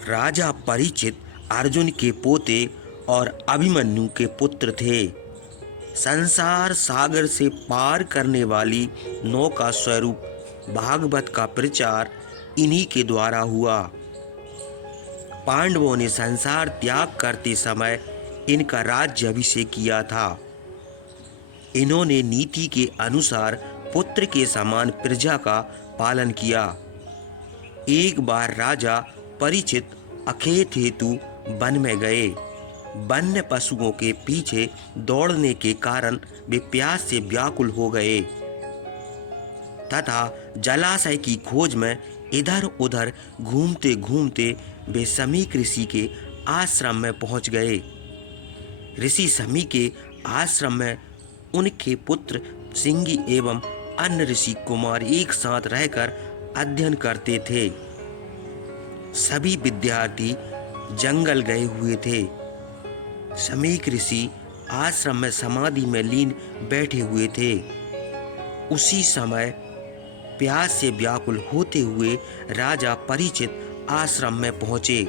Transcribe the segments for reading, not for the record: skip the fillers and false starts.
राजा परीक्षित अर्जुन के पोते और अभिमन्यु के पुत्र थे। संसार सागर से पार करने वाली नौका स्वरूप भागवत का प्रचार इन्हीं के द्वारा हुआ। पांडवों ने संसार त्याग करते समय इनका राज्य अभिषेक किया था। इन्होंने नीति के अनुसार पुत्र के समान प्रजा का पालन किया। एक बार राजा परीक्षित अखेत हेतु वन में गए। वन्य पशुओं के पीछे दौड़ने के कारण वे प्यास से व्याकुल हो गए तथा जलाशय की खोज में इधर उधर घूमते घूमते वे समीक ऋषि के आश्रम में पहुंच गए। ऋषि समी के आश्रम में उनके पुत्र सिंगी एवं अन्य ऋषि कुमार एक साथ रहकर अध्ययन करते थे। सभी विद्यार्थी जंगल गए हुए थे। समीक ऋषि आश्रम में समाधि में लीन बैठे हुए थे। उसी समय प्यास से व्याकुल होते हुए राजा परीक्षित आश्रम में पहुंचे।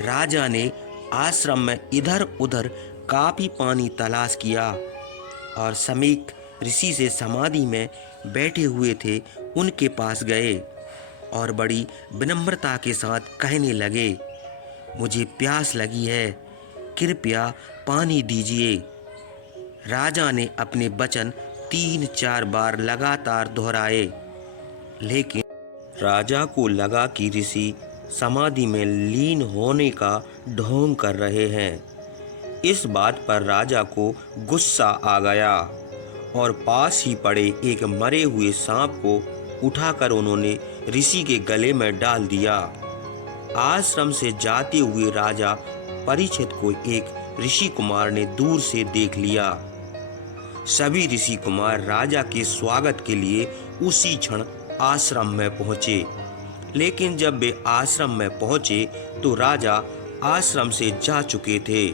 राजा ने आश्रम में इधर उधर काफी पानी तलाश किया और समीक ऋषि से समाधि में बैठे हुए थे उनके पास गए और बड़ी विनम्रता के साथ कहने लगे, मुझे प्यास लगी है, कृपया पानी दीजिए। राजा ने अपने वचन 3-4 बार लगातार दोहराए, लेकिन राजा को लगा कि ऋषि समाधि में लीन होने का ढोंग कर रहे हैं। इस बात पर राजा को गुस्सा आ गया और पास ही पड़े एक मरे हुए सांप को उठाकर उन्होंने ऋषि के गले में डाल दिया। आश्रम से जाते हुए राजा परीक्षित को एक ऋषि कुमार ने दूर से देख लिया। सभी ऋषि कुमार राजा के स्वागत के लिए उसी क्षण आश्रम में पहुंचे, लेकिन जब वे आश्रम में पहुंचे तो राजा आश्रम से जा चुके थे।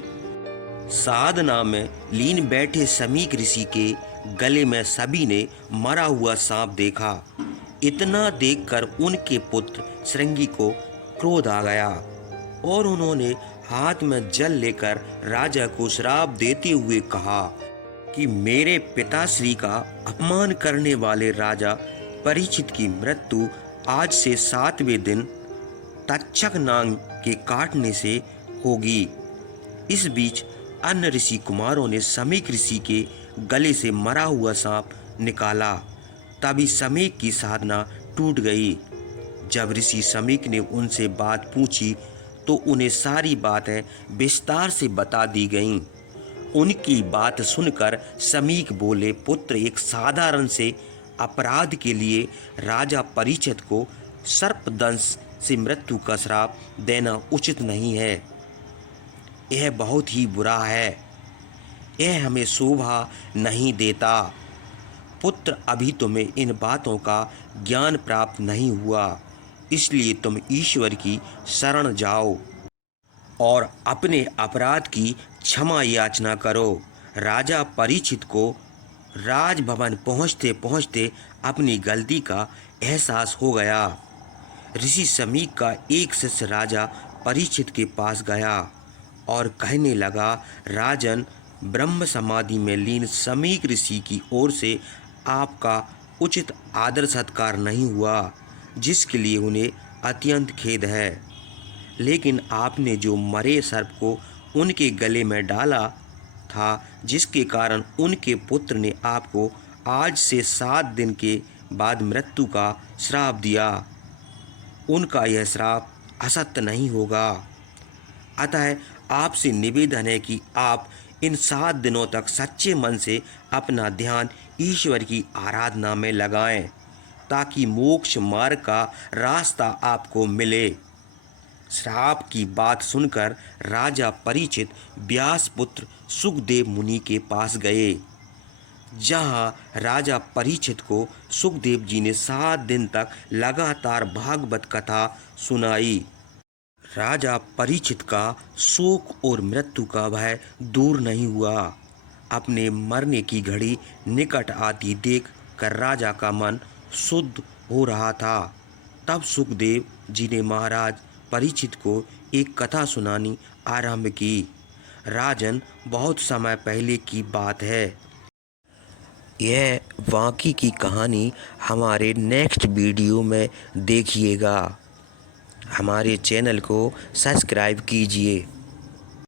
साधना में लीन बैठे समीक ऋषि के गले में सभी ने मरा हुआ सांप देखा। इतना देखकर उनके पुत्र श्रृंगी को क्रोध आ गया और उन्होंने हाथ में जल लेकर राजा को श्राप देते हुए कहा कि मेरे पिताश्री का अपमान करने वाले राजा परीक्षित की मृत्यु आज से 7वें दिन तक्षक नाग के काटने से होगी। इस बीच अन्य ऋषि कुमारों ने समीक ऋषि के गले से मरा हुआ सांप निकाला। तभी समीक की साधना टूट गई। जब ऋषि समीक ने उनसे बात पूछी तो उन्हें सारी बातें विस्तार से बता दी गईं। उनकी बात सुनकर समीक बोले, पुत्र, एक साधारण से अपराध के लिए राजा परीक्षित को सर्पदंश से मृत्यु का श्राप देना उचित नहीं है। यह बहुत ही बुरा है। यह हमें शोभा नहीं देता। पुत्र, अभी तुम्हें इन बातों का ज्ञान प्राप्त नहीं हुआ, इसलिए तुम ईश्वर की शरण जाओ और अपने अपराध की क्षमा याचना करो। राजा परीक्षित को राजभवन पहुँचते पहुँचते अपनी गलती का एहसास हो गया। ऋषि समीक का एक शिष्य राजा परीक्षित के पास गया और कहने लगा, राजन, ब्रह्म समाधि में लीन समीक ऋषि की ओर से आपका उचित आदर सत्कार नहीं हुआ, जिसके लिए उन्हें अत्यंत खेद है। लेकिन आपने जो मरे सर्प को उनके गले में डाला था, जिसके कारण उनके पुत्र ने आपको आज से 7 दिन के बाद मृत्यु का श्राप दिया, उनका यह श्राप असत्य नहीं होगा। अतः आपसे निवेदन है कि आप इन 7 दिनों तक सच्चे मन से अपना ध्यान ईश्वर की आराधना में लगाएं, ताकि मोक्ष मार्ग का रास्ता आपको मिले। श्राप की बात सुनकर राजा परीक्षित व्यासपुत्र सुखदेव मुनि के पास गए, जहाँ राजा परीक्षित को सुखदेव जी ने 7 दिन तक लगातार भागवत कथा सुनाई। राजा परीक्षित का शोक और मृत्यु का भय दूर नहीं हुआ। अपने मरने की घड़ी निकट आती देख कर राजा का मन शुद्ध हो रहा था। तब सुखदेव जी ने महाराज परीक्षित को एक कथा सुनानी आरंभ की। राजन, बहुत समय पहले की बात है। यह बाकी की कहानी हमारे नेक्स्ट वीडियो में देखिएगा। हमारे चैनल को सब्सक्राइब कीजिए।